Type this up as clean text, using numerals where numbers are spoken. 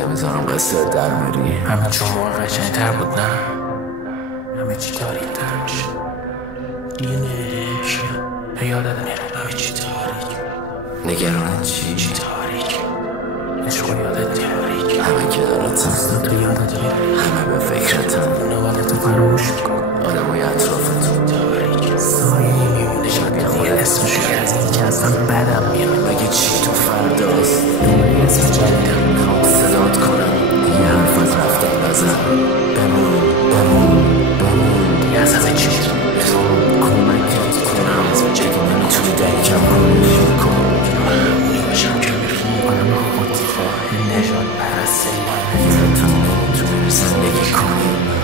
نمیذارم قصه در بری. همه جمعه قشنگ‌تر بود نه؟ همه چی تاریک‌تر میشه. دیگه نمیدونیم چیه. یادت میره همه چی تاریک. نگران چی؟ چی تاریک؟ عشق یادت تاریک. همه کنارتم، تو یادت میره. همه به فکرتم، نوالتو فراموش کن. آدمای اطرافتون تاریک سایه میمونه. شاید خود اسمش کردی که اصلا بدم میاد. مگه چی تو فرداست؟ دوباره اسم جدیدم میخوام صدات کنم دیگه حرف از رفتن نزن. بمون دیگه از همه چی میخوام کمکت کنم اگه نمیتونی درکم کنی کن. همونی باشم که میخوام آدم خودخواه نژاد پرست اگه تو نمیتونی زندگی کنی